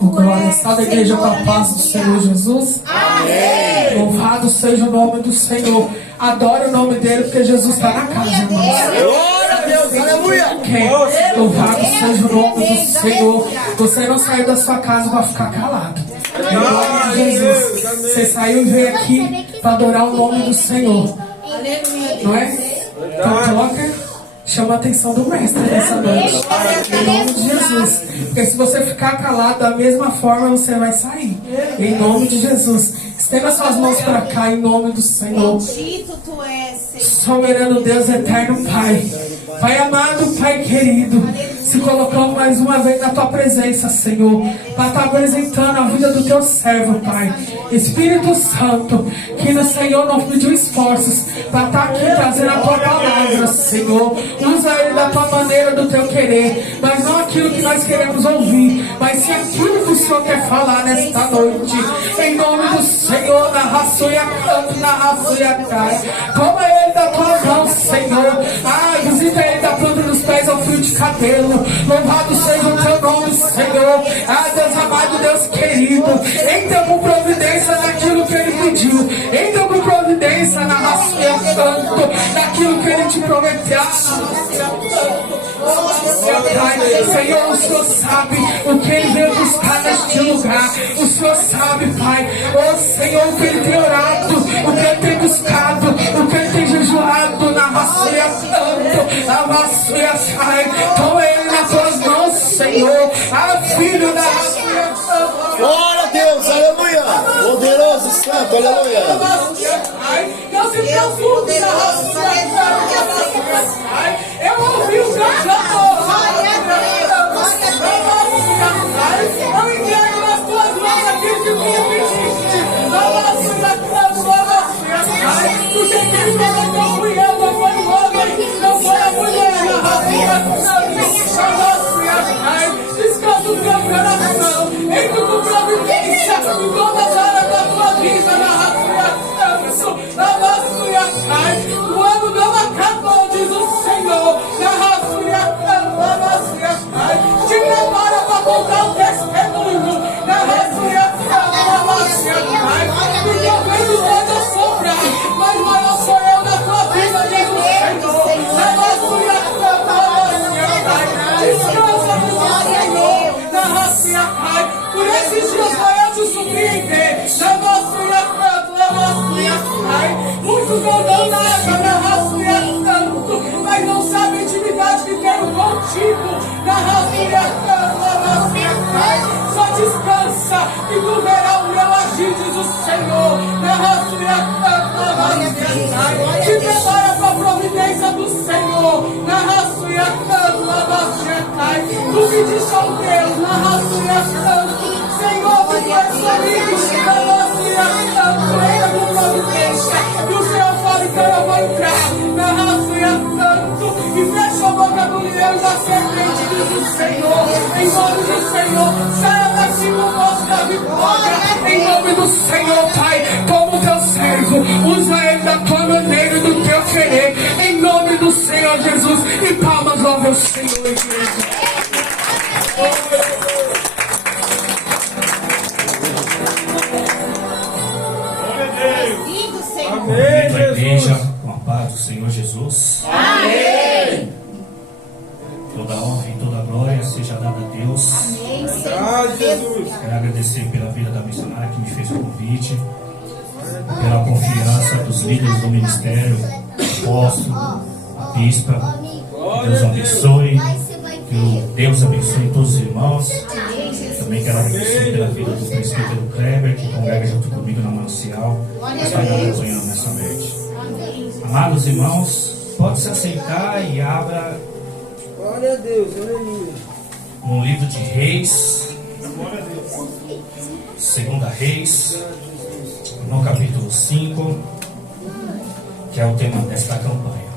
O glória está da igreja com a paz do Senhor Jesus. Amém. Louvado seja o nome do Senhor. Adore o nome dele, porque Jesus está na casa, irmãos. Glória a Deus, aleluia. Louvado seja o nome do Senhor. Você não saiu da sua casa para ficar calado. Em nome de Jesus. Você saiu e veio aqui para adorar o nome do Senhor. Não é? Então coloca. Chama a atenção do mestre nessa noite. Em nome de Jesus. Porque se você ficar calado da mesma forma, você vai sair. Em nome de Jesus. Estenda suas mãos para cá, em nome do Senhor. Soberano Deus eterno, Pai. Pai amado, Pai querido. Se colocamos mais uma vez na Tua presença, Senhor. Para estar apresentando a vida do Teu servo, Pai. Espírito Santo, que no Senhor não pediu esforços para estar aqui trazendo a Tua palavra, Senhor. Usa ele da Tua maneira, do Teu querer. Mas não aquilo que nós queremos ouvir, mas sim aquilo que o Senhor quer falar nesta noite. Em nome do Senhor, na raça e a canto, na raça e a cai. Toma ele da Tua mão, Senhor. Ai, visita ele da planta dos pés ao fio de cabelo. Louvado seja o Teu nome, Senhor. Ah, Deus amado, Deus querido. Entra com providência naquilo que Ele pediu. Entra com providência na raça e a canto, naquilo que Ele te prometeu. Senhor, o Senhor sabe o que Ele veio buscar neste lugar. O Senhor sabe, Pai. Oh Senhor, o que Ele tem orado, o que Ele tem buscado, o que Ele tem jejuado na raçoia santo, na raçoia sai. Toma Ele nas Tuas mãos, Senhor. Ah, Filho da raçoia santo. Glória a Deus, aleluia. Poderoso santo, aleluia. Não se preocupe, na raçoia santo. Eu ouvi o seu clamor. Eu entrego nas Tuas mãos aquilo que Tu pediste. Porque quem não fui eu, não foi o homem, não foi a mulher. Descansa o teu coração. Entra com providência em todas as áreas da tua vida. O ano não acabou, diz o Senhor. Te prepara para contar o testemunho. Porque o vento pode assoprar, mas maior sou eu na tua vida, diz o Senhor. Descansa no Senhor. Por esses dias vai eu te surpreender. Muitos não dão nada na raçuia tanto, mas não sabem a intimidade que quero contigo. Na raçuia tanto, só descansa e tu verás o meu agir, diz o Senhor. Na raçuia tanto, te prepara para a providência do Senhor. Na raçuia tanto, tu me diz ao Deus. Na raçuia tanto, Senhor, tu és comigo. Na raçuia tanto, entra com providência. E o Senhor fala, então eu vou entrar. Na raçuia tanto, e fecha a boca do leão e da serpente, diz o Senhor. Em nome do Senhor, saia daqui com voz da vitória. Em nome do Senhor, Pai, toma o Teu servo, usa ele da Tua maneira e do Teu querer. Em nome do Senhor Jesus, e palmas ao meu Senhor, igreja. Amém, a igreja, com a paz do Senhor Jesus. Amém. Toda honra e toda glória seja dada a Deus. Amém, Senhor Jesus. Quero agradecer pela vida da missionária que me fez o convite, pela confiança dos líderes do ministério, apóstolo, a bispa. Que Deus abençoe. Que Deus abençoe todos os irmãos. Também quero agradecer pela vida do presbítero Kleber, que congrega junto comigo na Manancial, que está me acompanhando nessa noite. Amados irmãos, pode se aceitar e abra Glória a Deus, aleluia. no livro de Reis, Segunda Reis, no capítulo 5, que é o tema desta campanha.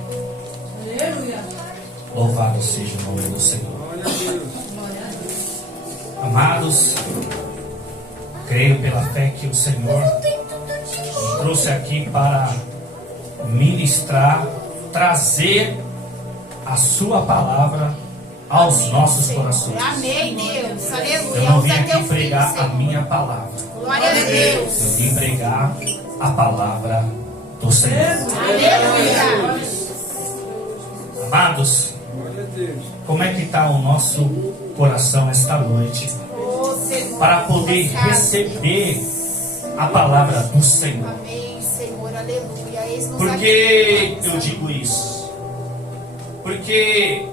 Louvado seja o nome do Senhor. Amados, creio pela fé que o Senhor nos trouxe aqui para ministrar, trazer a sua palavra aos nossos corações. Amém, Deus. Aleluia. Eu não vim Usa aqui teu pregar filho, a Senhor. minha palavra. Glória a Deus. Eu vim pregar a palavra do Senhor. Aleluia. Amados, como é que está o nosso coração esta noite Oh, Senhor. para poder receber a palavra do Senhor? Amém, Senhor. Aleluia. Eis-nos Por aqui. que eu digo isso? Porque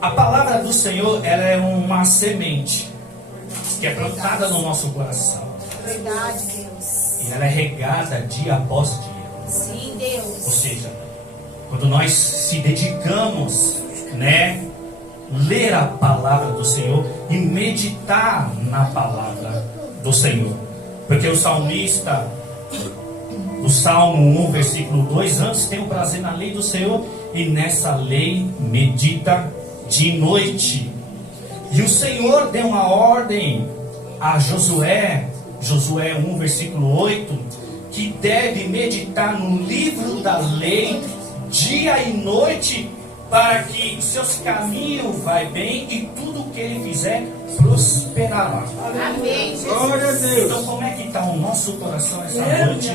a palavra do Senhor, ela é uma semente que é plantada no nosso coração. Verdade, Deus. E ela é regada dia após dia. Sim, Deus. Ou seja, quando nós se dedicamos, né, ler a palavra do Senhor e meditar na palavra do Senhor. Porque o salmista, o Salmo 1, versículo 2, antes tenho prazer na lei do Senhor e nessa lei medita de noite. E o Senhor deu uma ordem a Josué, Josué 1, versículo 8, que deve meditar no livro da lei dia e noite, para que os seus caminhos vai bem e tudo que ele fizer prosperará. Amém, Jesus. Então como é que está o nosso coração essa noite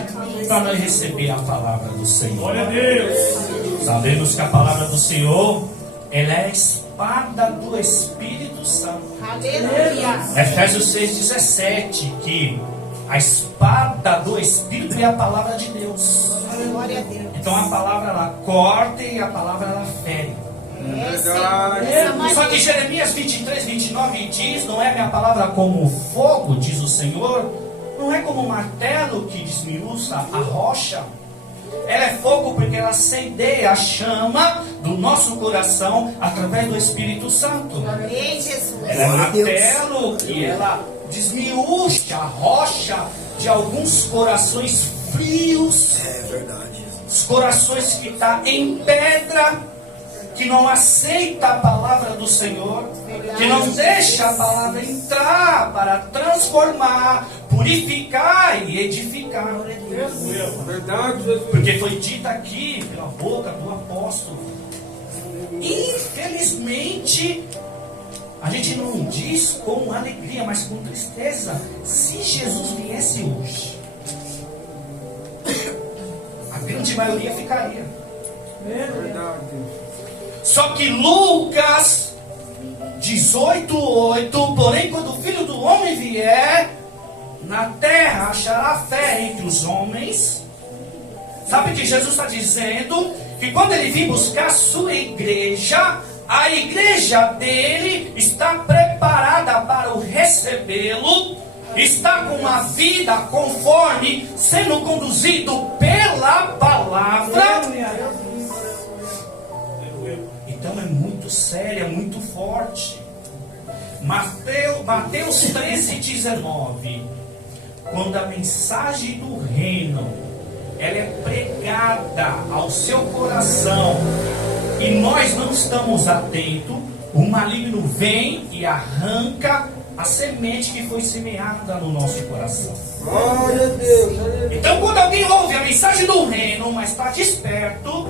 para nós receber a palavra do Senhor? Glória a Deus. Sabemos que a palavra do Senhor, ela é a espada do Espírito Santo. Aleluia. Efésios 6,17, que a espada do Espírito é a palavra de Deus. Glória a Deus. Então a palavra ela corta e a palavra ela fere. É, Senhor. Dessa Só que maneira. Jeremias 23, 29 diz: não é minha palavra como fogo, diz o Senhor, não é como um martelo que desmiuça a rocha. Ela é fogo porque ela acendeia a chama do nosso coração através do Espírito Santo. Amém, Jesus. Ela é martelo que ela desmiúcha a rocha de alguns corações frios. É verdade. Os corações que estão em pedra, que não aceita a palavra do Senhor, que não deixa a palavra entrar para transformar, purificar e edificar. Verdade, Jesus. Porque foi dito aqui pela boca do apóstolo. Infelizmente, a gente não diz com alegria, mas com tristeza. Se Jesus viesse hoje, a grande maioria ficaria. Verdade. Só que Lucas 18:8, porém quando o Filho do Homem vier, na terra achará fé entre os homens. Sabe que Jesus está dizendo? Que quando ele vir buscar a sua igreja, a igreja dele está preparada para o recebê-lo, está com uma vida conforme, sendo conduzido pela palavra. Então é muito sério, é muito forte. Mateus 13:19. Quando a mensagem do reino ela é pregada ao seu coração e nós não estamos atentos, o maligno vem e arranca a semente que foi semeada no nosso coração. Glória a Deus. Então quando alguém ouve a mensagem do reino, mas está desperto,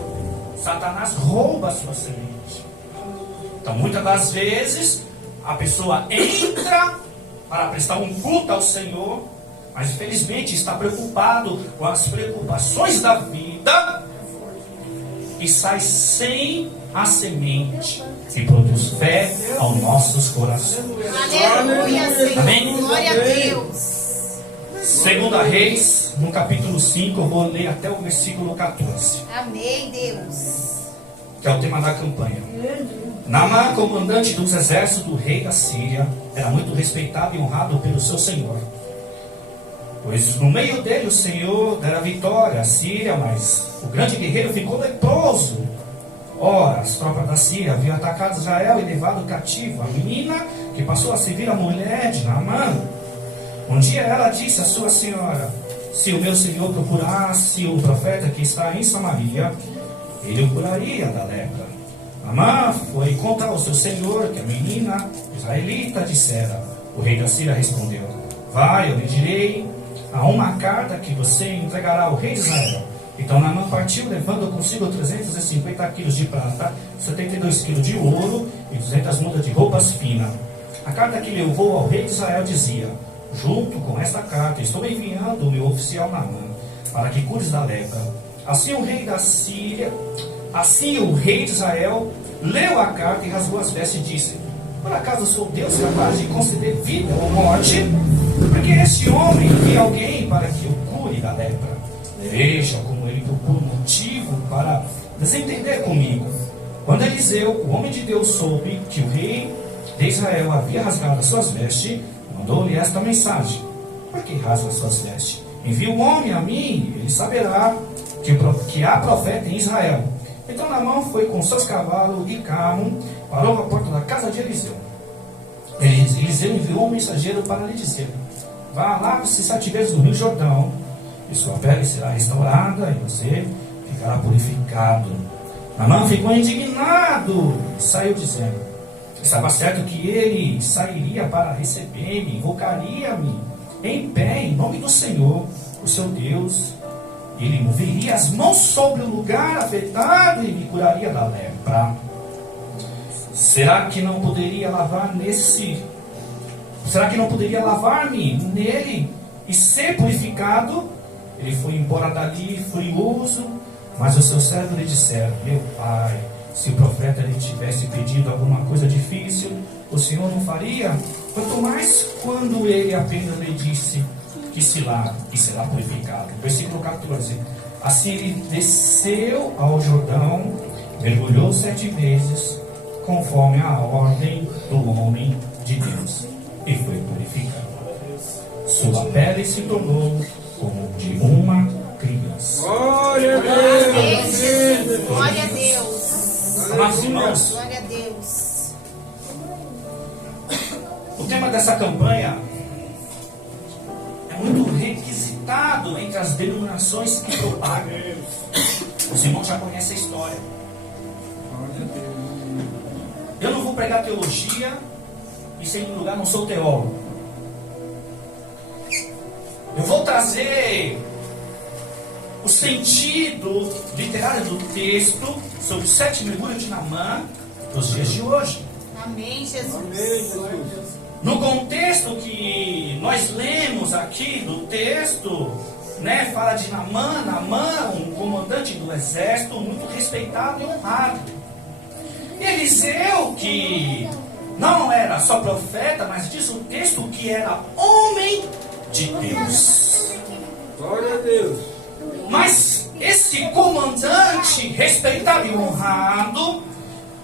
Satanás rouba a sua semente. Então muitas das vezes a pessoa entra para prestar um culto ao Senhor, mas infelizmente está preocupado com as preocupações da vida e sai sem a semente que produz fé aos nossos corações. Aleluia, Senhor. Amém? Glória a Deus. Segunda Reis, no capítulo 5, eu vou ler até o versículo 14, Amém, Deus. que é o tema da campanha. Naamã, comandante dos exércitos do rei da Síria, era muito respeitado e honrado pelo seu senhor, pois no meio dele o Senhor dera vitória à Síria, mas o grande guerreiro ficou leproso. Ora, as tropas da Síria haviam atacado Israel e levado cativo a menina que passou a servir a mulher de Naamã. Um dia ela disse à sua senhora: se o meu senhor procurasse o profeta que está em Samaria, ele o curaria da lepra. Naamã foi contar ao seu senhor que a menina israelita dissera. O rei da Síria respondeu: vai, eu lhe direi a uma carta que você entregará ao rei de Israel. Então Naamã partiu, levando consigo 350 quilos de prata, 72 quilos de ouro e 200 mudas de roupas finas. A carta que levou ao rei de Israel dizia: junto com esta carta estou enviando o meu oficial Naamã para que cures da lepra. Assim o rei de Israel leu a carta e rasgou as vestes e disse: por acaso sou Deus capaz de conceder vida ou morte? Porque este homem tem alguém para que o cure da lepra. Veja como ele procura motivo para desentender comigo. Quando Eliseu, o homem de Deus, soube que o rei de Israel havia rasgado as suas vestes, mandou-lhe esta mensagem: por que rasga as suas vestes? Envie o homem a mim, ele saberá que há profeta em Israel. Então Naamã foi com seus cavalos e carro, parou à porta da casa de Eliseu. Eliseu enviou um mensageiro para lhe dizer: vá lá se 7 vezes no Rio Jordão, e sua pele será restaurada, e você ficará purificado. Naamã ficou indignado e saiu dizendo: estava certo que ele sairia para receber-me, invocaria-me em pé, em nome do Senhor, o seu Deus. Ele moveria as mãos sobre o lugar afetado e me curaria da lepra. Será que não poderia lavar-me nele e ser purificado? Ele foi embora dali furioso, mas os seus servos lhe disseram: meu pai, se o profeta lhe tivesse pedido alguma coisa difícil, o Senhor não faria? Quanto mais quando ele apenas lhe disse que se lave e será purificado. Versículo 14. Assim ele desceu ao Jordão, mergulhou 7 vezes, conforme a ordem do homem de Deus, e foi purificado. Sua pele se tornou como de uma criança. Glória a Deus. Glória a Deus. Amados irmãos, Glória a Deus. o tema dessa campanha é muito requisitado entre as denominações que propagam. Os irmãos já conhecem a história. Eu não vou pregar teologia e, sem lugar, não sou teólogo. Eu vou trazer o sentido literário do texto sobre os 7 mergulhos de Naamã para os dias de hoje. Amém, Jesus. No contexto que nós lemos aqui do texto, né, fala de Naamã, um comandante do exército muito respeitado e honrado. Eliseu, que não era só profeta, mas diz o texto que era homem de Deus. Glória a Deus. Mas esse comandante respeitado e honrado,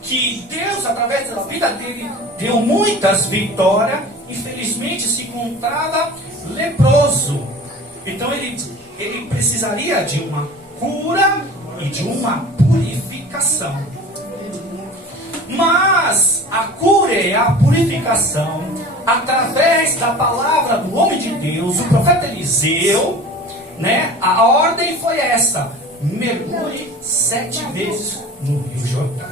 que Deus, através da vida dele, deu muitas vitórias, infelizmente se encontrava leproso. Então ele precisaria de uma cura e de uma purificação. Mas a cura e a purificação, através da palavra do homem de Deus, o profeta Eliseu, né, a ordem foi essa: mergulhe 7 vezes no Rio Jordão.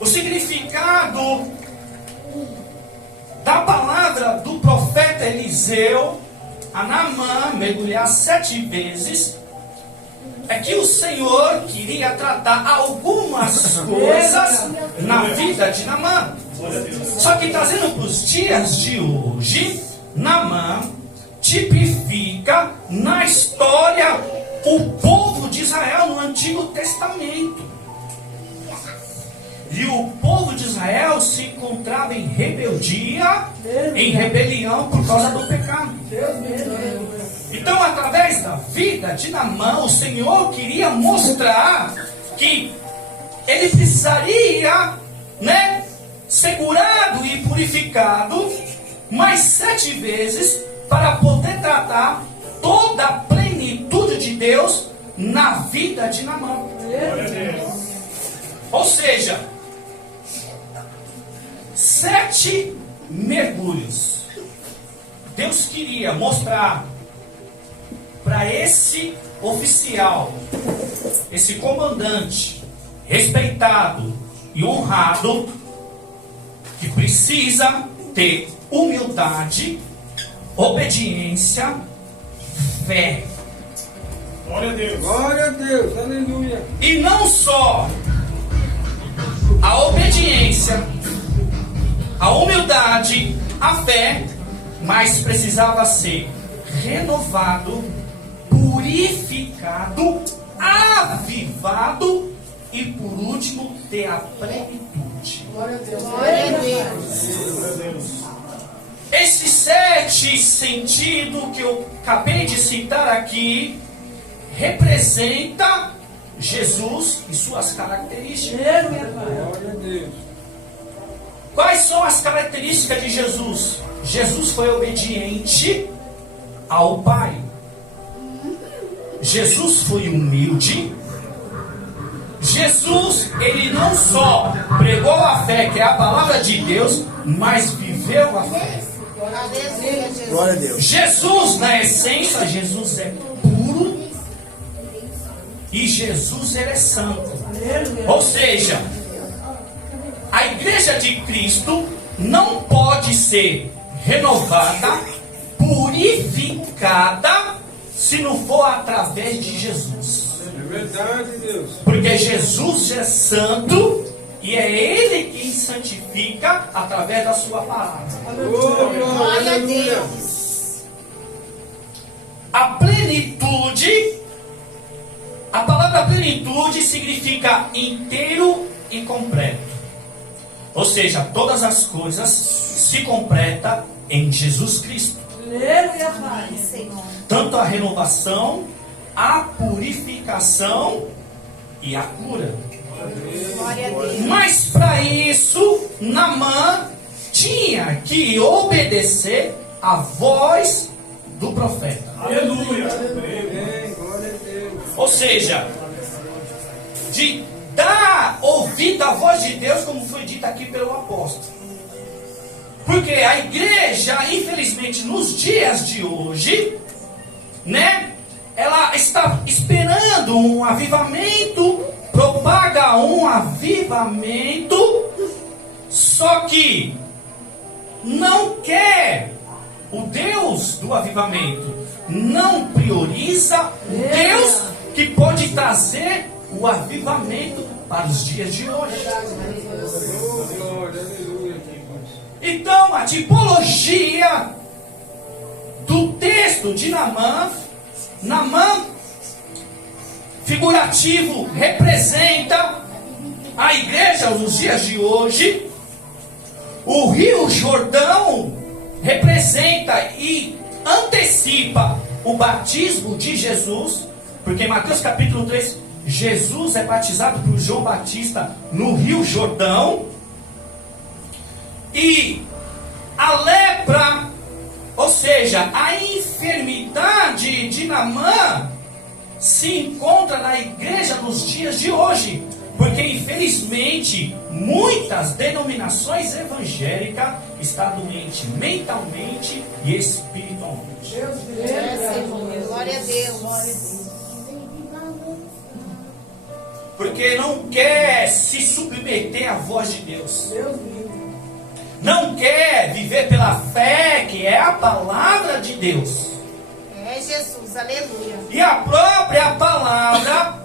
O significado da palavra do profeta Eliseu a Naamã mergulhar 7 vezes é que o Senhor queria tratar algumas coisas na vida de Naamã. Só que trazendo para os dias de hoje, Naamã tipifica na história o povo de Israel no Antigo Testamento. E o povo de Israel se encontrava em rebeldia, em rebelião por causa do pecado. Então, através da vida de Naamã, o Senhor queria mostrar que ele precisaria, né, ser curado e purificado mais 7 vezes para poder tratar toda a plenitude de Deus na vida de Naamã. Ou seja, 7 mergulhos. Deus queria mostrar para esse oficial, esse comandante respeitado e honrado, que precisa ter humildade, obediência, fé. Glória a Deus. Glória a Deus. Aleluia. E não só a obediência, a humildade, a fé, mas precisava ser renovado, purificado, avivado e por último ter a plenitude. Glória a Deus. Esses 7 sentidos que eu acabei de citar aqui representa Jesus e suas características. Glória a Deus. Quais são as características de Jesus? Jesus foi obediente ao Pai. Jesus foi humilde. Jesus, ele não só pregou a fé, que é a palavra de Deus, mas viveu a fé. Aleluia, Jesus. Glória a Deus. Jesus, na essência, Jesus é puro e Jesus, ele é santo. Ou seja, a igreja de Cristo não pode ser renovada, purificada, se não for através de Jesus. É verdade, Deus. Porque Jesus é santo e é Ele quem santifica através da sua palavra. Glória a Deus. A plenitude, a palavra plenitude significa inteiro e completo. Ou seja, todas as coisas se completam em Jesus Cristo. Senhor. Tanto a renovação, a purificação e a cura. Glória a Deus. Mas para isso, Naamã tinha que obedecer à voz do profeta. Aleluia. Amém. Glória a Deus. Ou seja, de dar ouvido à voz de Deus, como foi dito aqui pelo apóstolo. Porque a igreja, infelizmente, nos dias de hoje, né, ela está esperando um avivamento, propaga um avivamento, só que não quer o Deus do avivamento, não prioriza o Deus que pode trazer o avivamento para os dias de hoje. Glória, aleluia. Então, a tipologia do texto de Naamã, figurativo, representa a igreja nos dias de hoje. O Rio Jordão representa e antecipa o batismo de Jesus, porque em Mateus capítulo 3, Jesus é batizado por João Batista no Rio Jordão. E a lepra, ou seja, a enfermidade de Naamã, se encontra na igreja nos dias de hoje, porque infelizmente muitas denominações evangélicas estão doentes mentalmente e espiritualmente. É, Senhor. Glória a Deus. Porque não quer se submeter à voz de Deus. Não quer viver pela fé, que é a palavra de Deus. É, Jesus. Aleluia. E a própria palavra,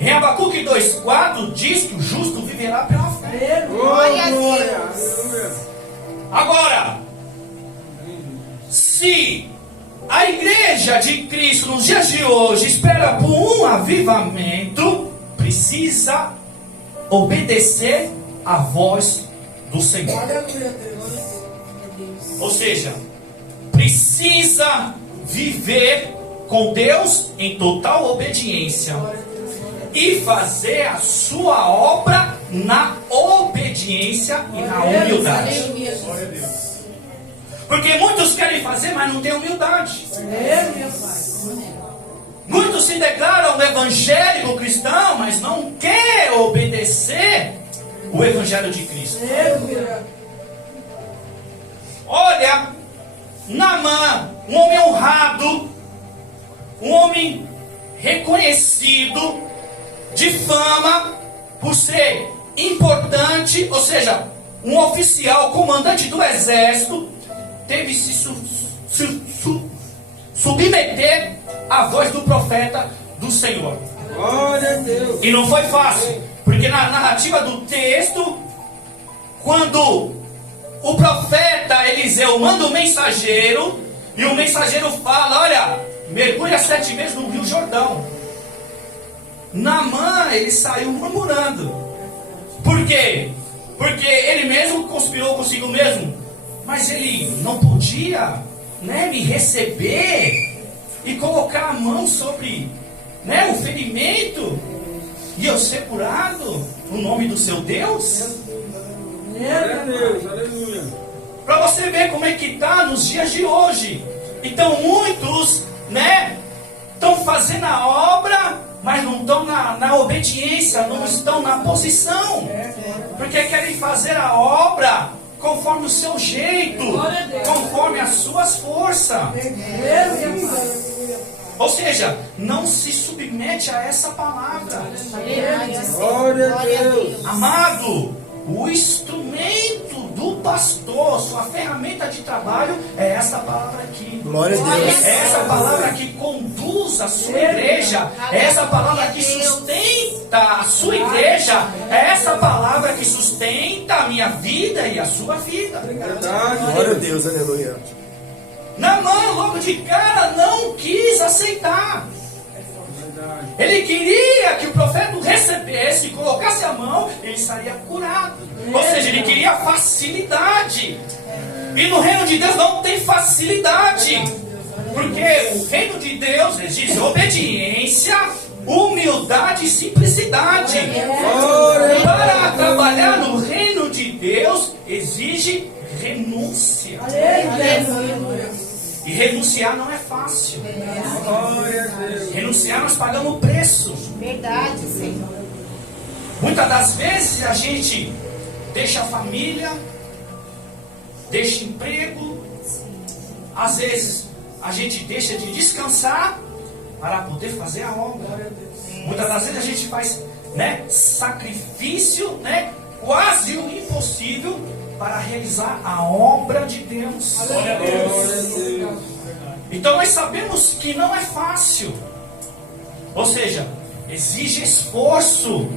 em Abacuque 2,4, diz que o justo viverá pela fé. Glória a Glória, Deus. aleluia. Agora, se a igreja de Cristo nos dias de hoje espera por um avivamento, precisa obedecer à voz do Senhor. Ou seja, precisa viver com Deus em total obediência e fazer a sua obra na obediência e na humildade. Porque muitos querem fazer, mas não têm humildade. Muitos se declaram evangélico cristão, mas não quer obedecer o evangelho de Cristo. Olha, Naamã, um homem honrado, um homem reconhecido, de fama, por ser importante, ou seja, um oficial, comandante do exército, teve que se submeter à voz do profeta do Senhor. Glória a Deus. E não foi fácil. Porque na narrativa do texto, quando o profeta Eliseu manda o mensageiro, e o mensageiro fala: olha, mergulha 7 vezes no Rio Jordão. Naamã, ele saiu murmurando. Por quê? Porque ele mesmo conspirou consigo mesmo. Mas ele não podia, né, me receber e colocar a mão sobre, né, o ferimento e eu ser curado no nome do seu Deus. Glória a Deus, aleluia. Para você ver como é que está nos dias de hoje. Então muitos, né, estão fazendo a obra, mas não estão na obediência, não estão na posição, porque querem fazer a obra conforme o seu jeito, conforme as suas forças. Ou seja, não se submete a essa palavra. Glória a Deus. Amado, o instrumento do pastor, sua ferramenta de trabalho é essa palavra aqui. Glória a Deus. É essa palavra que conduz a sua igreja. É essa palavra que sustenta a sua igreja. É essa palavra que sustenta a minha vida e a sua vida. Verdade. Glória a Deus, aleluia. Naamã, logo de cara, não quis aceitar. Ele queria que o profeta o recebesse, colocasse a mão, ele estaria curado. Ou seja, ele queria facilidade. E no reino de Deus não tem facilidade. Porque o reino de Deus exige obediência, humildade e simplicidade. Para trabalhar no reino de Deus exige renúncia. E renunciar não é fácil. Glória a Deus. Renunciar nós pagamos preço. Verdade, Senhor. Muitas das vezes a gente deixa a família, deixa emprego, às vezes a gente deixa de descansar para poder fazer a obra. Muitas das vezes a gente faz, né, sacrifício, né, quase o impossível para realizar a obra de Deus. Glória a Deus. Então nós sabemos que não é fácil. Ou seja, exige esforço.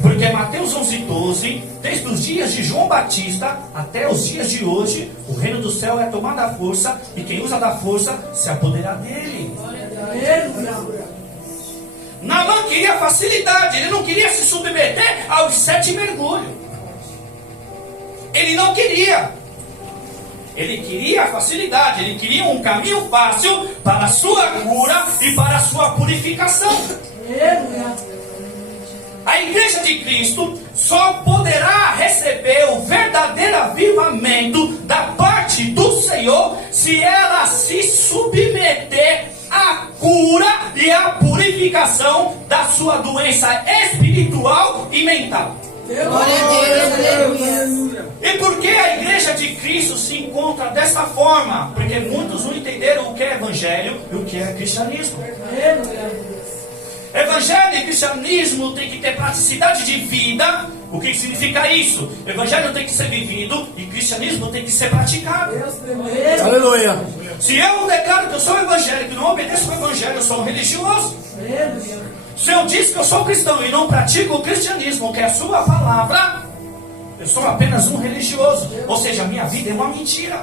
Porque Mateus 11:12, desde os dias de João Batista até os dias de hoje, o reino do céu é tomado à força, e quem usa da força se apoderar dele. Naamã queria facilidade, ele não queria se submeter aos 7 mergulhos. Ele não queria. Ele queria facilidade, ele queria um caminho fácil para a sua cura e para a sua purificação. A igreja de Cristo só poderá receber o verdadeiro avivamento da parte do Senhor se ela se submeter à cura e à purificação da sua doença espiritual e mental. Glória a Deus, aleluia. E por que a igreja de Cristo se encontra dessa forma? Porque muitos não entenderam o que é evangelho e o que é cristianismo. Evangelho e cristianismo tem que ter praticidade de vida. O que significa isso? Evangelho tem que ser vivido e cristianismo tem que ser praticado. Aleluia. Se eu declaro que eu sou evangélico e não obedeço o evangelho, eu sou um religioso. Se eu diz que eu sou cristão e não pratico o cristianismo, que é a sua palavra, eu sou apenas um religioso. Ou seja, a minha vida é uma mentira.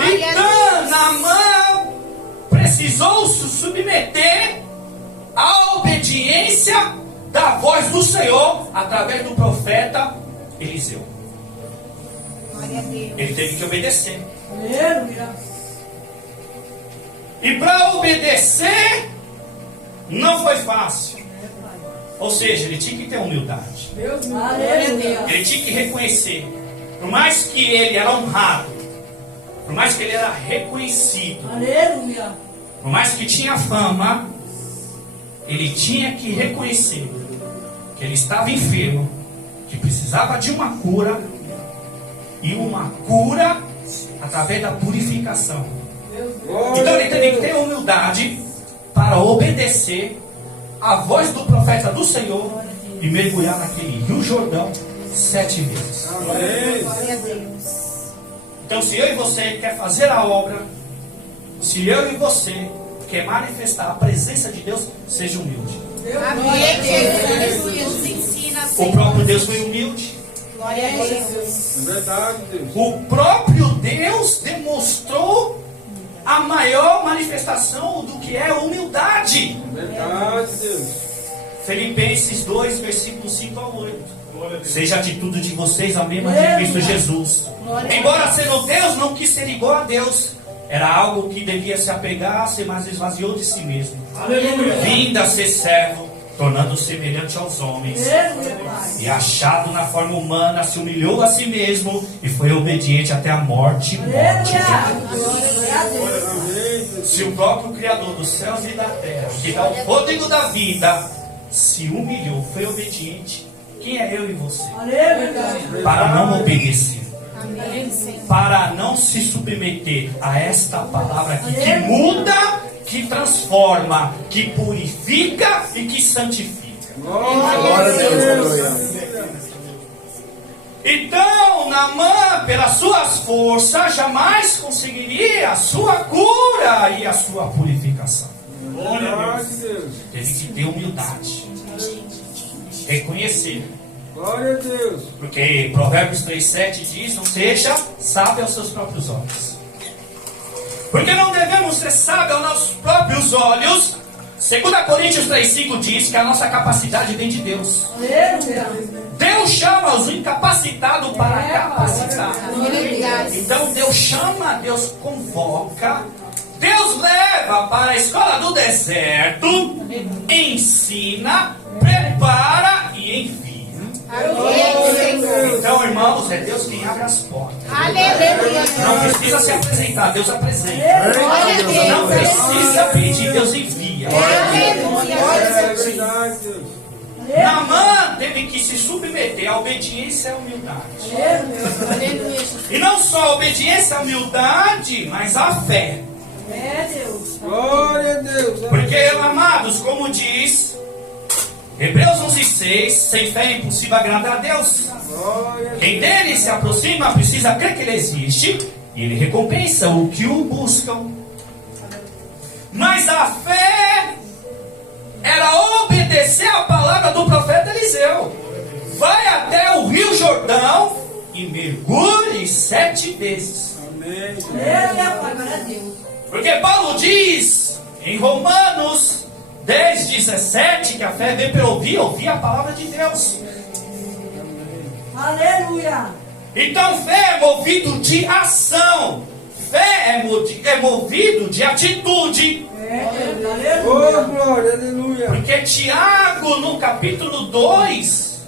Então, Naamã precisou se submeter à obediência da voz do Senhor através do profeta Eliseu. Glória a Deus. Ele teve que obedecer. E para obedecer não foi fácil. Ou seja, ele tinha que ter humildade. Ele tinha que reconhecer. Por mais que ele era honrado, por mais que ele era reconhecido, por mais que tinha fama, ele tinha que reconhecer que ele estava enfermo, que precisava de uma cura, e uma cura através da purificação. Então ele teve que ter humildade para obedecer a voz do profeta do Senhor e mergulhar naquele Rio Jordão 7 vezes. Glória a Deus. Então, se eu e você quer fazer a obra, se eu e você quer manifestar a presença de Deus, seja humilde. Amém, Jesus. Aleluia. Nos ensina, O Senhor. próprio Deus foi humilde. Glória a Deus. É verdade, Deus. O próprio Deus demonstrou a maior manifestação do que é humildade. É verdade, Deus. Filipenses 2, versículos 5 a 8. Seja a atitude de vocês a mesma de Cristo Jesus. Embora sendo Deus, não quis ser igual a Deus. Era algo que devia se apegar, mas esvaziou de si mesmo. Vindo a ser servo, tornando-se semelhante aos homens. E achado na forma humana, se humilhou a si mesmo e foi obediente até a morte. Se o próprio Criador dos céus e da terra, que dá o fôlego da vida, se humilhou, foi obediente, quem é eu e você? Para não obedecer, Amém, Senhor. para não se submeter a esta palavra aqui, que muda, que transforma, que purifica e que santifica. Glória a Deus, aleluia. Então, Naamã, pelas suas forças, jamais conseguiria a sua cura e a sua purificação. Glória a Deus. Teve que ter humildade, reconhecer. Glória a Deus. Porque Provérbios 3,7 diz: não seja sábio aos seus próprios olhos. Porque não devemos ser sábios aos nossos próprios olhos. 2 Coríntios 3,5 diz que a nossa capacidade vem de Deus. Deus chama os incapacitados para capacitar. Então Deus chama, Deus convoca, Deus leva para a escola do deserto, ensina, prepara e envia. Amém, Senhor. Então, irmãos, é Deus quem abre as portas. Aleluia. Não precisa se apresentar, Deus apresenta. Glória a Deus. Não precisa pedir, Deus envia. Aleluia. É verdade, Deus. Naamã teve que se submeter à obediência e à humildade. Aleluia. E não só a obediência e a humildade, mas a fé. Glória a Deus. Porque, amados, como diz Hebreus 11,6, sem fé é impossível agradar a Deus. Glória a Deus. Quem dele se aproxima precisa crer que ele existe e ele recompensa o que o buscam. Mas a fé era obedecer a palavra do profeta Eliseu. Vai até o Rio Jordão e mergulhe 7 vezes. Amém. Porque Paulo diz em Romanos 10,17 que a fé vem pelo ouvir a palavra de Deus. Aleluia. Então fé é movido de ação. Fé é movido de atitude. Oh, glória, aleluia. Porque Tiago, no capítulo 2,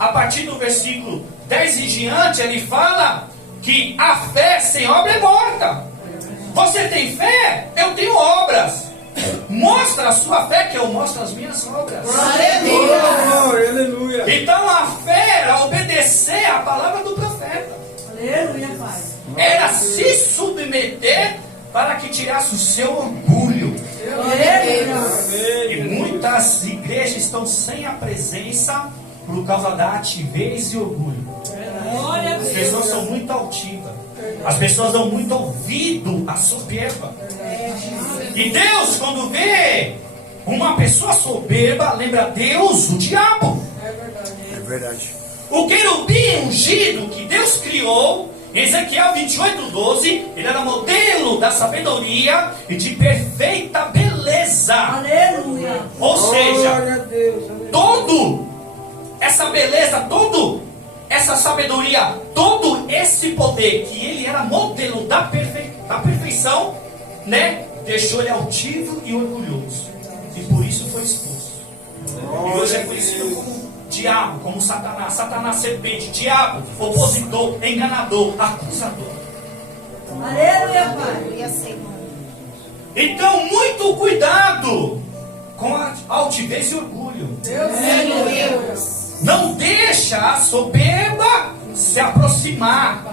a partir do versículo 10 em diante, ele fala que a fé sem obra é morta. Você tem fé? Eu tenho obras. Mostra a sua fé que eu mostro as minhas obras. Oh, glória, aleluia. Então a fé era obedecer a palavra do profeta. Aleluia, Pai. Era se submeter para que tirasse o seu orgulho. E Amém. muitas igrejas estão sem a presença por causa da altivez e orgulho. As pessoas são muito altivas. As pessoas dão muito ouvido à soberba. E Deus, quando vê uma pessoa soberba, lembra Deus, o diabo. É verdade. O querubim ungido que Deus criou, em Ezequiel 28:12, ele era modelo da sabedoria e de perfeita beleza. Aleluia. Ou seja, Glória a Deus. Aleluia. todo essa beleza, todo essa sabedoria, todo esse poder que ele era modelo da perfeição, né? Deixou ele altivo e orgulhoso. E por isso foi expulso. E hoje é conhecido como diabo, como Satanás. Satanás, serpente, diabo, opositor, enganador, acusador. Aleluia, Pai. Aleluia, Senhor. Então, muito cuidado com a altivez e orgulho. Aleluia. Não deixa a soberba se aproximar.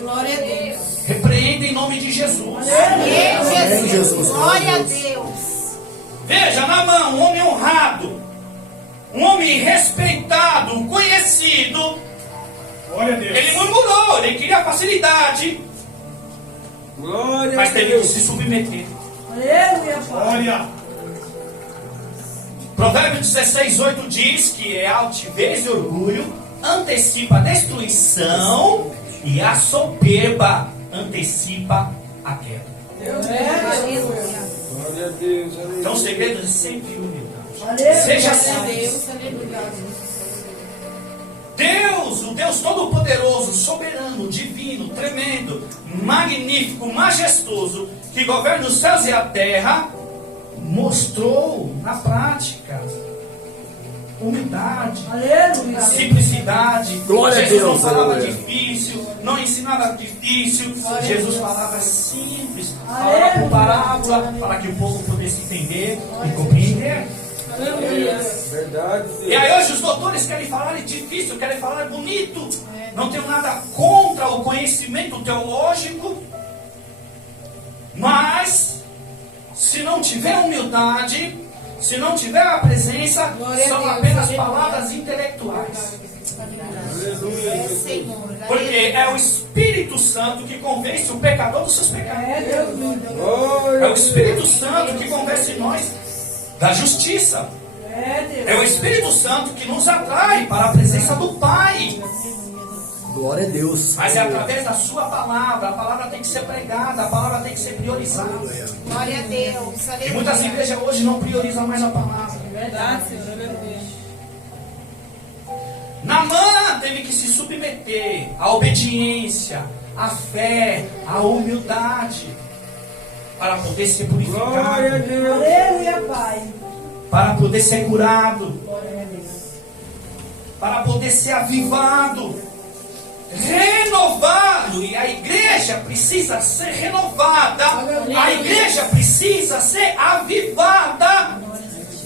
Glória a Deus. Repreenda em nome de Jesus. Amém, Jesus. Jesus. Glória a Deus. Veja, Naamã, um homem honrado, um homem respeitado, conhecido. Glória a Deus. Ele murmurou, ele queria facilidade, Glória a mas teve que Deus. se submeter. Aleluia, Pai. Glória. Provérbios 16:8 diz que a altivez e orgulho antecipa a destruição e a soberba antecipa a queda. Glória a Deus. Então o segredo é sempre humildade. Aleluia. Seja Glória a simples. Deus, aleluia. Deus, o Deus Todo-Poderoso, soberano, divino, tremendo, magnífico, majestoso, que governa os céus e a terra, mostrou na prática humildade, Aleluia. simplicidade. Glória a Jesus não Deus, falava aleluia. difícil, não ensinava difícil. Jesus falava simples, falava Aleluia. por parábola, para que o povo pudesse entender e compreender. Verdade. E aí hoje os doutores querem falar difícil, querem falar bonito. Não tenho nada contra o conhecimento teológico, mas se não tiver humildade, se não tiver a presença, Glória a são Deus, apenas aleluia. palavras intelectuais. É, Senhor. Porque é o Espírito Santo que convence o pecador dos seus pecados. Glória É a o Deus. Espírito Santo que convence nós da justiça. É o Espírito Santo que nos atrai para a presença do Pai. Glória a Deus. Mas é através da sua palavra. A palavra tem que ser pregada, a palavra tem que ser priorizada. Glória a Deus, E aleluia. muitas igrejas hoje não priorizam mais a palavra. Verdade, Senhor. Aleluia. Naamã teve que se submeter à obediência, à fé, à humildade, para poder ser Glória a purificado, Deus. Aleluia, Pai. para poder ser curado, Glória a Deus. para poder ser avivado, renovado. E a igreja precisa ser renovada, a igreja precisa ser avivada.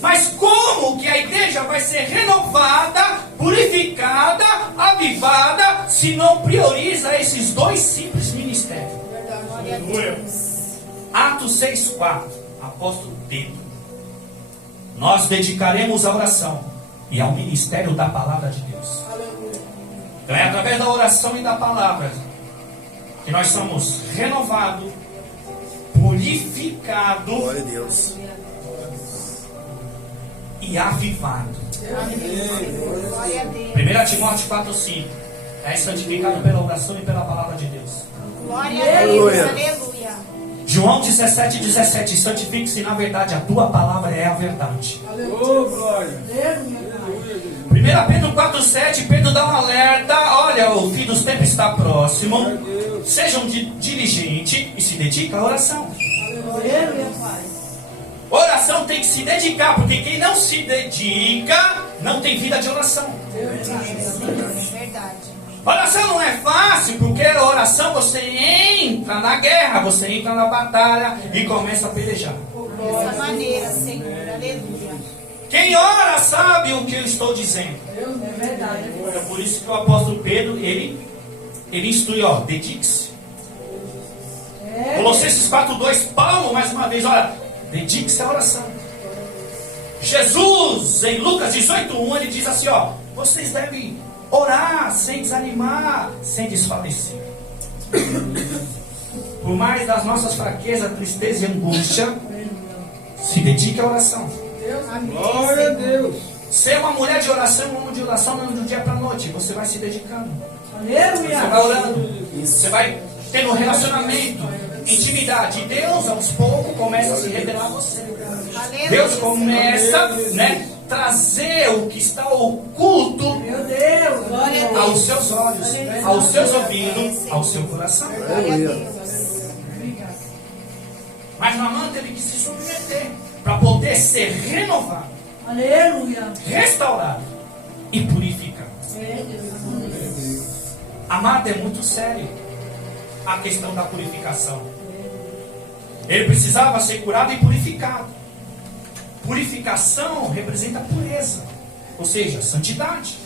Mas como que a igreja vai ser renovada, purificada, avivada, se não prioriza esses dois simples ministérios? Glória a Deus. Atos 6:4, apóstolo Pedro: nós dedicaremos à oração e ao ministério da palavra de Deus. Então é através da oração e da palavra que nós somos renovados, purificados Glória a Deus. e avivados. Glória a Deus. 1 Timóteo 4:5 é santificado pela oração e pela palavra de Deus. Glória a Deus, Aleluia. aleluia. João 17:17, santifique-se na verdade, a tua palavra é a verdade. Oh, glória. Aleluia, Pai. 1 Pedro 4:7, Pedro dá um alerta: olha, o fim dos tempos está próximo, sejam diligentes e se dediquem à oração. Aleluia, Pai. Oração tem que se dedicar, porque quem não se dedica não tem vida de oração. Verdade. Oração não é fácil, porque a oração você entra na guerra, você entra na batalha e começa a pelejar. Dessa maneira, Senhor, aleluia. Quem ora sabe o que eu estou dizendo. É verdade. É por isso que o apóstolo Pedro, ele instrui, ó, dedique-se. Colossenses 4:2, Paulo, mais uma vez, olha, dedique-se à oração. Jesus, em Lucas 18:1, ele diz assim, ó, vocês devem orar sem desanimar, sem desfalecer. Por mais das nossas fraquezas, tristeza e angústia, se dedique à oração. Glória a Deus. Ser uma mulher de oração, um homem de oração, não é do dia para a noite. Você vai se dedicando. Você Aleluia. vai orando. Você vai tendo um relacionamento, intimidade. E Deus, aos poucos, começa a se revelar a você. Aleluia. Deus começa, né, trazer o que está oculto Meu Deus. Glória a Deus. aos seus olhos, aos seus ouvidos, ao seu coração. Glória a Deus. Mas Naamã teve que se submeter para poder ser renovado, Aleluia. restaurado e purificado. Amado, é muito sério a questão da purificação. Ele precisava ser curado e purificado. Purificação representa pureza, ou seja, santidade.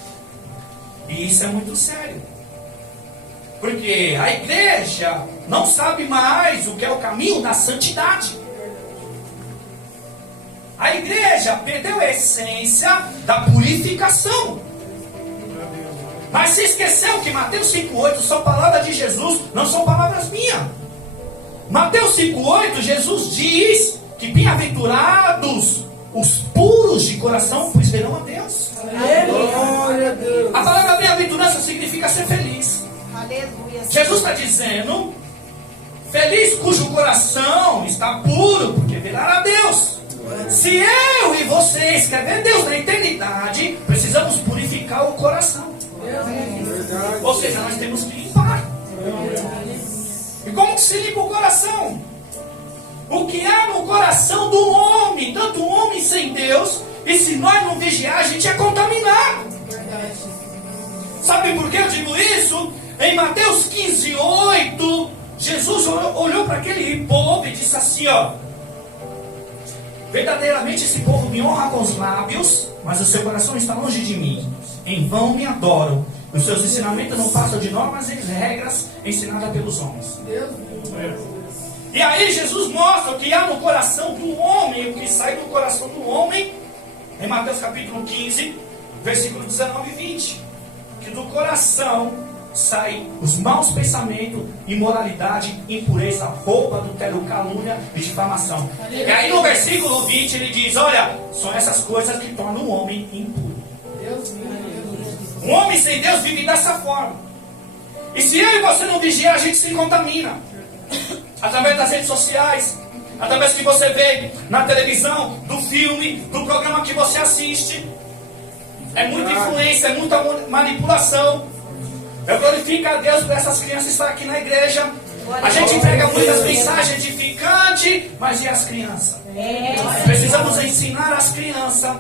E isso é muito sério. Porque a igreja não sabe mais o que é o caminho da santidade. A igreja perdeu a essência da purificação. Mas se esqueceu que Mateus 5,8 são palavras de Jesus, não são palavras minhas. Mateus 5,8, Jesus diz que bem-aventurados os puros de coração, pois verão a Deus. Glória a Deus. A palavra bem-aventurança significa ser feliz. Aleluia. Jesus está dizendo: feliz cujo coração está puro, porque verá a Deus. Se eu e vocês querem ver Deus na eternidade, precisamos purificar o coração. Verdade. Ou seja, nós temos que limpar. E como que se limpa o coração? O que há no coração do homem, tanto o homem sem Deus, e se nós não vigiar, a gente é contaminado. Sabe por que eu digo isso? Em Mateus 15:8, Jesus olhou para aquele povo e disse assim, ó: verdadeiramente esse povo me honra com os lábios, mas o seu coração está longe de mim. Em vão me adoram. Os seus ensinamentos não passam de normas e regras ensinadas pelos homens. E aí Jesus mostra o que há no coração do homem, o que sai do coração do homem, em Mateus capítulo 15, versículo 19 e 20. Que do coração saem os maus pensamentos, imoralidade, impureza, roubo, adultério, calúnia e difamação. E aí no versículo 20 ele diz: olha, são essas coisas que tornam o homem impuro. Um homem sem Deus vive dessa forma. E se eu e você não vigiar, a gente se contamina. Através das redes sociais, através do que você vê na televisão, do filme, do programa que você assiste. É muita influência, é muita manipulação. Eu glorifico a Deus por essas crianças estar aqui na igreja. A gente entrega muitas mensagens edificantes, mas e as crianças? Precisamos ensinar as crianças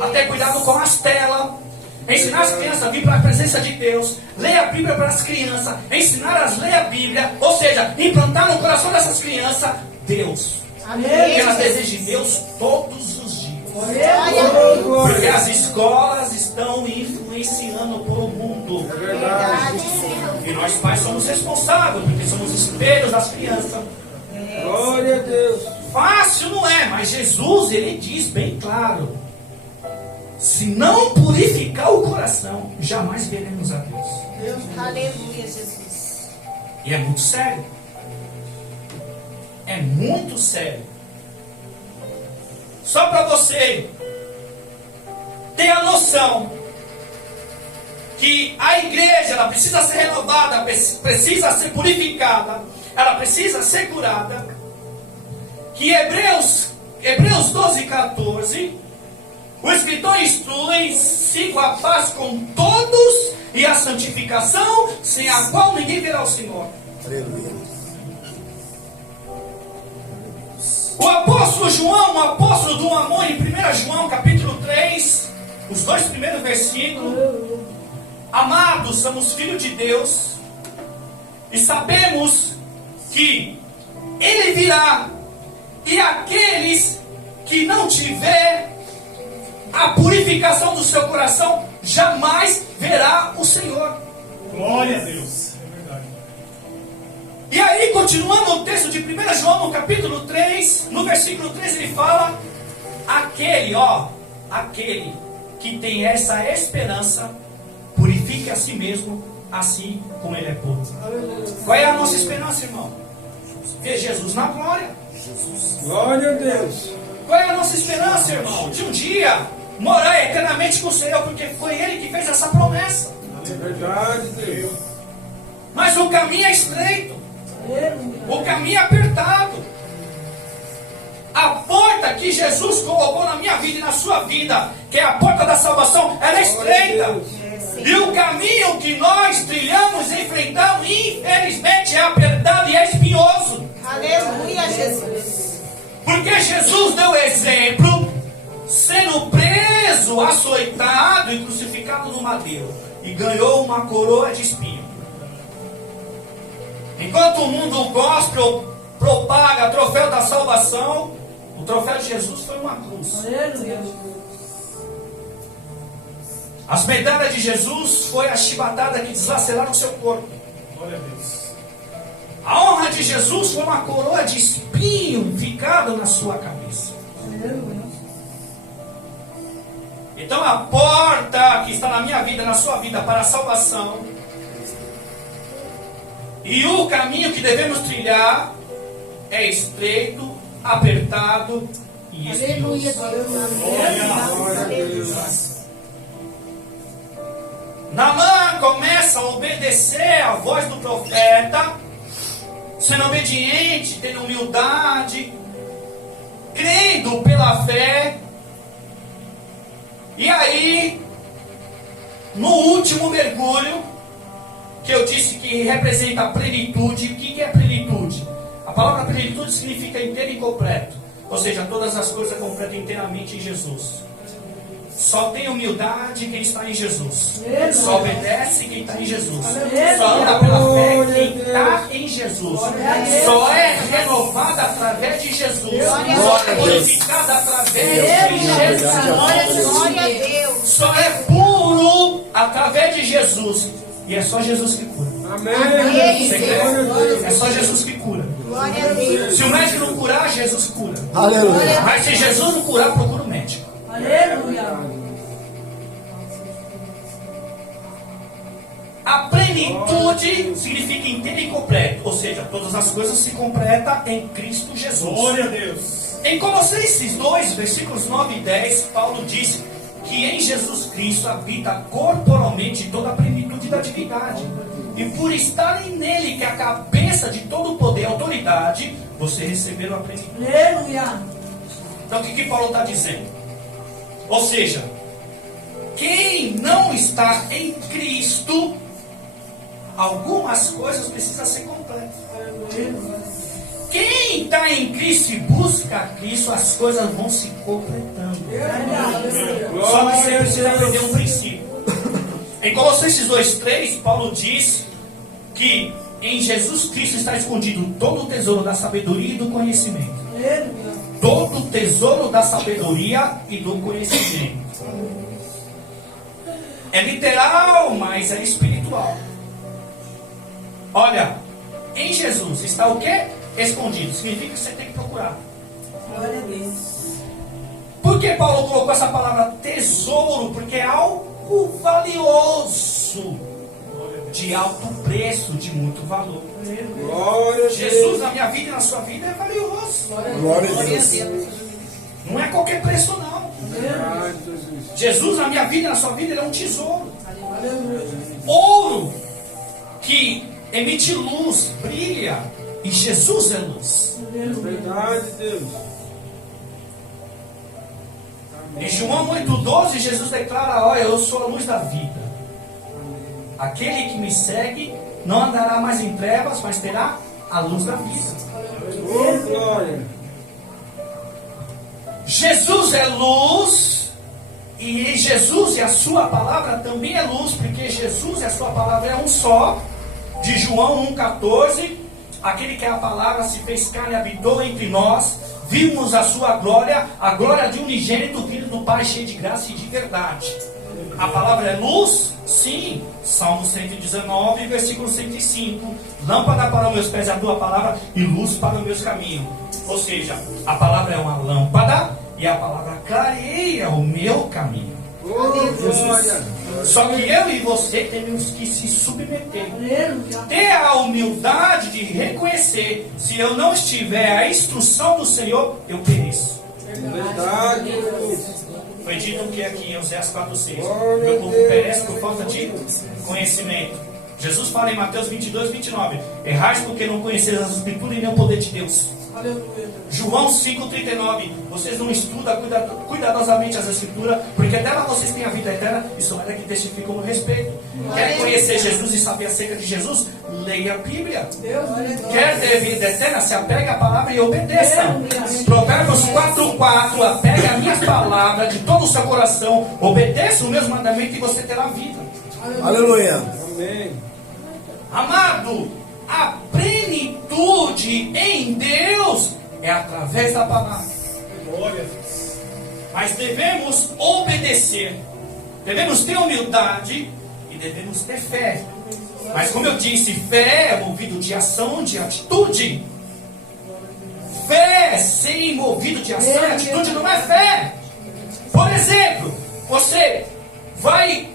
a ter cuidado com as telas. Ensinar as crianças a vir para a presença de Deus. Ler a Bíblia para as crianças. Ensinar-as a ler a Bíblia. Ou seja, implantar no coração dessas crianças Deus. Que elas desejem Deus todos os dias. Porque as escolas estão influenciando para o mundo. É verdade. E nós pais somos responsáveis, porque somos espelhos das crianças. Glória a Deus. Fácil não é, mas Jesus, ele diz bem claro: se não purificar o coração, jamais veremos a Deus. Aleluia, Jesus. E é muito sério. É muito sério. Só para você ter a noção que a igreja, ela precisa ser renovada, precisa ser purificada, ela precisa ser curada. Que Hebreus 12:14, o escritor instrui: siga a paz com todos e a santificação, sem a qual ninguém verá o Senhor. Aleluia. O apóstolo João, o apóstolo do amor, em 1 João capítulo 3, os 2 primeiros versículos: amados, somos filhos de Deus e sabemos que Ele virá, e aqueles que não tiver a purificação do seu coração jamais verá o Senhor. Glória a Deus. É verdade. E aí, continuando o texto de 1 João, no capítulo 3, no versículo 3, ele fala: aquele que tem essa esperança, purifique a si mesmo, assim como ele é puro. Qual é a nossa esperança, irmão? Ver Jesus na glória. Glória a Deus. Qual é a nossa esperança, irmão? De um dia morar eternamente com o Senhor, porque foi Ele que fez essa promessa. É verdade, Deus. Mas o caminho é estreito, o caminho é apertado. A porta que Jesus colocou na minha vida e na sua vida, que é a porta da salvação, ela é estreita. E o caminho que nós trilhamos e enfrentamos, infelizmente, é apertado e é espinhoso. Aleluia, Jesus. Porque Jesus deu exemplo, sendo preso, açoitado e crucificado no madeiro, e ganhou uma coroa de espinho. Enquanto o mundo gospel propaga troféu da salvação, o troféu de Jesus foi uma cruz. As medalhas de Jesus foi a chibatada que deslaceraram o seu corpo. Glória a Deus. A honra de Jesus foi uma coroa de espinho ficada na sua cabeça. Então a porta que está na minha vida, na sua vida, para a salvação, e o caminho que devemos trilhar é estreito, apertado e espinhoso. Naamã começa a obedecer à voz do profeta, sendo obediente, tendo humildade, crendo pela fé. E aí, no último mergulho, que eu disse que representa a plenitude. O que é plenitude? A palavra plenitude significa inteiro e completo. Ou seja, todas as coisas completas inteiramente em Jesus. Só tem humildade quem está em Jesus. Só obedece quem está em Jesus. Só anda pela fé quem está em Jesus. Só é renovada através de Jesus. Só é glorificada através de Jesus. Glória a Deus. Só é puro através de Jesus. E é só Jesus que cura. Amém. Você crê? É só Jesus que cura. Glória a Deus. Se o médico não curar, Jesus cura. Aleluia. Mas se Jesus não curar, procura o médico. Aleluia. A plenitude significa inteiro e completo. Ou seja, todas as coisas se completam em Cristo Jesus. Glória a Deus. Em Colossenses 2, versículos 9 e 10, Paulo diz que em Jesus Cristo habita corporalmente toda a plenitude da divindade. E por estarem nele, que é a cabeça de todo o poder e autoridade, você receberam a plenitude. Aleluia. Então o que Paulo está dizendo? Ou seja, quem não está em Cristo, algumas coisas precisam ser completas. Quem está em Cristo e busca Cristo, as coisas vão se completando. Só que você precisa aprender um princípio. Em Colossenses 2,3, Paulo diz que em Jesus Cristo está escondido todo o tesouro da sabedoria e do conhecimento. Todo o tesouro da sabedoria e do conhecimento. É literal, mas é espiritual. Olha, em Jesus está o quê? Escondido. Significa que você tem que procurar. Glória a Deus. Por que Paulo colocou essa palavra tesouro? Porque é algo valioso, de alto preço, de muito valor. Glória a Deus. Jesus na minha vida e na sua vida é valioso. Glória a Deus. Não é qualquer preço não. Verdade, Jesus. Jesus na minha vida e na sua vida ele é um tesouro. Ouro que emite luz, brilha. E Jesus é luz. Verdade, Deus. Em João 8,12 Jesus declara: olha, eu sou a luz da vida. Aquele que me segue não andará mais em trevas, mas terá a luz da vida. Oh, glória. Jesus é luz. E Jesus e a sua palavra também é luz, porque Jesus e a sua palavra é um só. De João 1,14, aquele que é a palavra se fez carne e habitou entre nós, vimos a sua glória, a glória de unigênito vindo do Pai, cheio de graça e de verdade. A palavra é luz? Sim. Salmo 119, versículo 105. Lâmpada para os meus pés é a tua palavra e luz para os meus caminhos. Ou seja, a palavra é uma lâmpada e a palavra clareia o meu caminho. Oh, glória. Só que eu e você temos que se submeter. Aleluia. Ter a humildade de reconhecer: se eu não estiver à instrução do Senhor, eu pereço. Verdade, Jesus. Foi dito que aqui em Oséias 4,6: meu povo perece por falta de conhecimento. Jesus fala em Mateus 22:29: errais porque não conheceis as Escrituras e nem o poder de Deus. João 5,39: vocês não estudam cuidadosamente as Escrituras, porque dela vocês têm a vida eterna, e são elas que testificam no respeito. Quer conhecer Jesus e saber acerca de Jesus? Leia a Bíblia. Quer ter vida eterna? Se apegue à palavra e obedeça. Provérbios 4,4: apegue as minhas palavras de todo o seu coração, obedeça o meu mandamento e você terá vida. Aleluia. Amém. Amado, a plenitude em Deus é através da palavra. Mas devemos obedecer, devemos ter humildade e devemos ter fé. Mas como eu disse, fé é movido de ação, de atitude. Fé sem movido de ação e atitude não é fé. Por exemplo, você vai,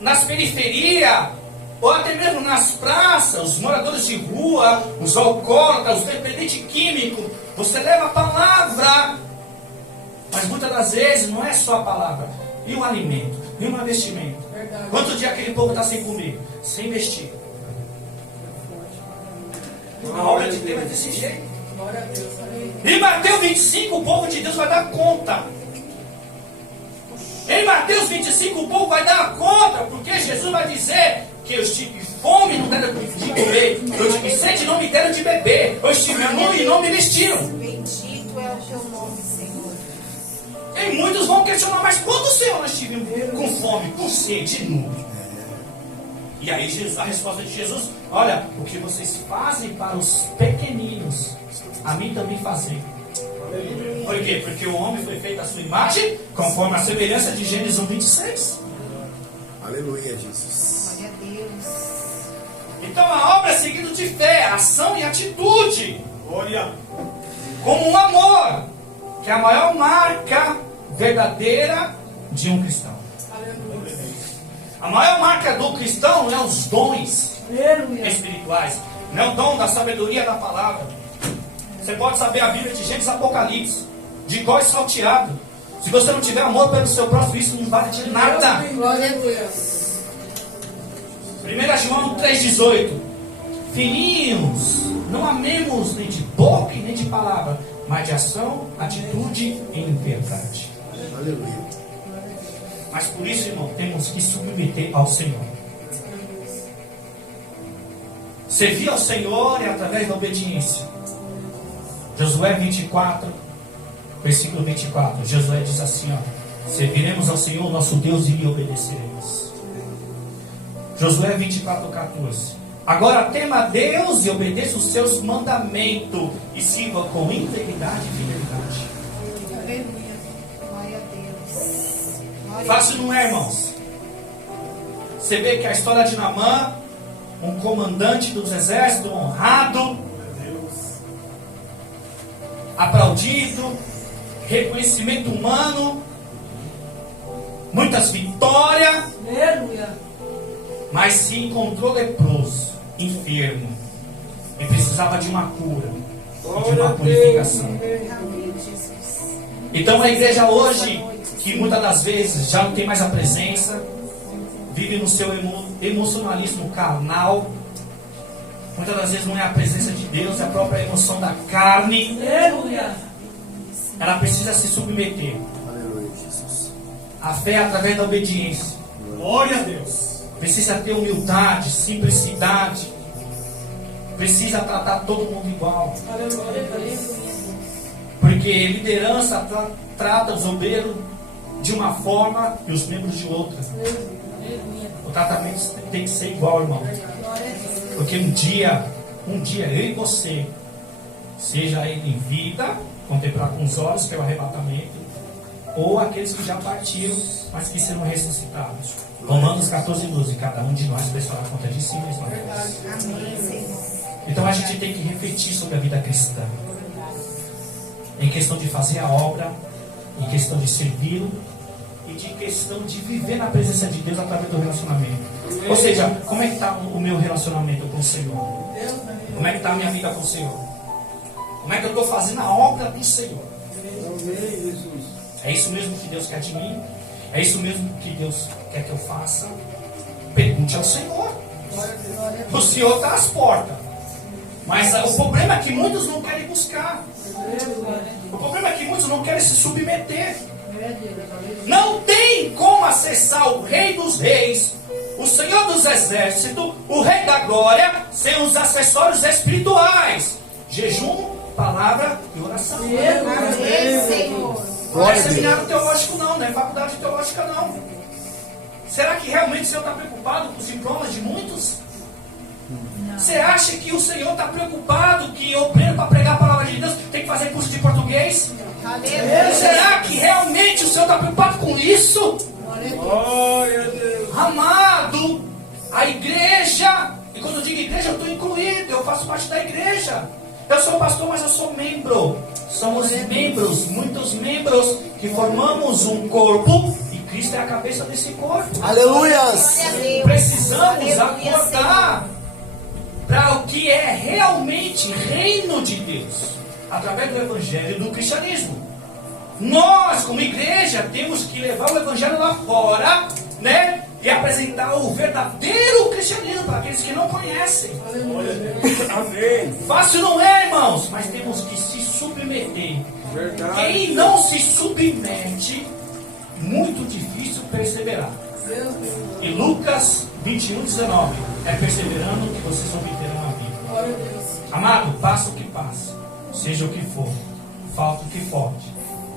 nas periferias, ou até mesmo nas praças, os moradores de rua, os alcoólatras, os dependentes químicos, você leva a palavra Mas muitas das vezes não é só a palavra. E o alimento? E o investimento? Quanto dia aquele povo está sem comer? Sem investir. A obra de Deus é desse jeito. Em Mateus 25, o povo de Deus vai dar conta. Em Mateus 25, o povo vai dar conta, porque Jesus vai dizer que eu estive fome e não deram de comer, eu estive sede e não me deram de beber, eu estive nu e não me vestiram. Bendito é o teu nome, Senhor. E muitos vão questionar, mas quando o Senhor nós estivemos com fome, com sede e nu? E aí a resposta de Jesus: olha, o que vocês fazem para os pequeninos, a mim também fazem. Por quê? Porque o homem foi feito à sua imagem, conforme a semelhança de Gênesis 1:26. Aleluia, Jesus. Glória a Deus. Então a obra é seguida de fé, ação e atitude. Olha, como um amor, que é a maior marca verdadeira de um cristão. A maior marca do cristão não é os dons espirituais, não é o dom da sabedoria da palavra. Você pode saber a Bíblia de Gênesis e Apocalipse, de cor e salteado. Se você não tiver amor pelo seu próximo, isso não vale de nada. 1 João 3,18. Filhinhos, não amemos nem de boca e nem de palavra, mas de ação, atitude e verdade. Aleluia. Mas por isso, irmão, temos que submeter ao Senhor. Servir ao Senhor é através da obediência. Josué 24, versículo 24. Josué diz assim, ó: serviremos ao Senhor nosso Deus e lhe obedeceremos. Josué 24, 14. Agora tema a Deus e obedeça os seus mandamentos e sirva com integridade e fidelidade. Glória a Deus. Fácil não é, irmãos? Você vê que a história de Naamã, um comandante dos exércitos, honrado, aplaudido, reconhecimento humano, muitas vitórias, mas se encontrou leproso, enfermo, e precisava de uma cura, de uma purificação. Então a igreja hoje, que muitas das vezes já não tem mais a presença, vive no seu emocionalismo carnal. Muitas das vezes não é a presença de Deus, é a própria emoção da carne. Ela precisa se submeter. Aleluia, Jesus. A fé é através da obediência. Glória a Deus. Precisa ter humildade, simplicidade. Precisa tratar todo mundo igual. Porque liderança trata os obreiros de uma forma e os membros de outra. O tratamento tem que ser igual, irmão. Porque um dia eu e você, seja ele em vida, contemplar com os olhos, que é o arrebatamento, ou aqueles que já partiram, mas que serão ressuscitados. Romanos 14:12, cada um de nós prestará conta de si mesmo. Então a gente tem que refletir sobre a vida cristã, em questão de fazer a obra, em questão de servi-lo, e de questão de viver na presença de Deus através do relacionamento. Ou seja, como é que está o meu relacionamento com o Senhor? Como é que está a minha vida com o Senhor? Como é que eu estou fazendo a obra do Senhor? É isso mesmo que Deus quer de mim? É isso mesmo que Deus quer que eu faça? Pergunte ao Senhor. O Senhor está às portas. Mas o problema é que muitos não querem buscar. O problema é que muitos não querem se submeter. Não tem como acessar o Rei dos Reis, o Senhor dos Exércitos, o Rei da Glória, sem os acessórios espirituais: jejum, palavra e oração. Amém, Senhor. Não é seminário teológico não, não é faculdade teológica não. Será que realmente o Senhor está preocupado com os diplomas de muitos? Você acha que o Senhor está preocupado que obreiro para pregar a palavra de Deus tem que fazer curso de português? Será que realmente o Senhor está preocupado com isso? Glória a Deus. Amado, a igreja, e quando eu digo igreja eu estou incluído, eu faço parte da igreja. Eu sou pastor, mas eu sou membro. Somos membros, muitos membros, que formamos um corpo, e Cristo é a cabeça desse corpo. Aleluias. Precisamos acordar para o que é realmente reino de Deus, através do evangelho e do cristianismo. Nós, como igreja, temos que levar o evangelho lá fora, né? E apresentar o verdadeiro cristianismo para aqueles que não conhecem. Amém. Fácil não é, irmãos, mas temos que se submeter. Verdade. Quem não se submete, muito difícil perseverar. E Lucas 21:19, é perseverando que vocês obterão a vida. Amado, passa o que passa, seja o que for, falta o que falte,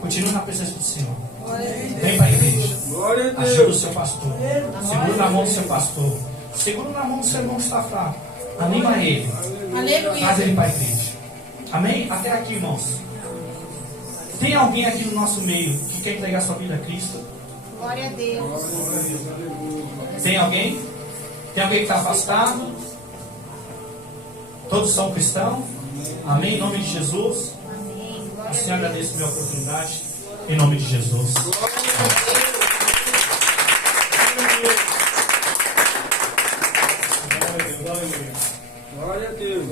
continue na presença do Senhor. Vem para a igreja, Glória a ajuda o Deus. seu pastor, segura na mão do seu pastor, segura na mão do seu irmão que está fraco, anima ele, traz ele para a igreja. Amém? Até aqui, irmãos. Tem alguém aqui no nosso meio que quer entregar sua vida a Cristo? Glória a Deus. Tem alguém? Tem alguém que está afastado? Todos são cristãos? Amém? Em nome de Jesus. Amém. Glória Assim a Deus. agradeço a minha oportunidade. Em nome de Jesus. Glória a Deus.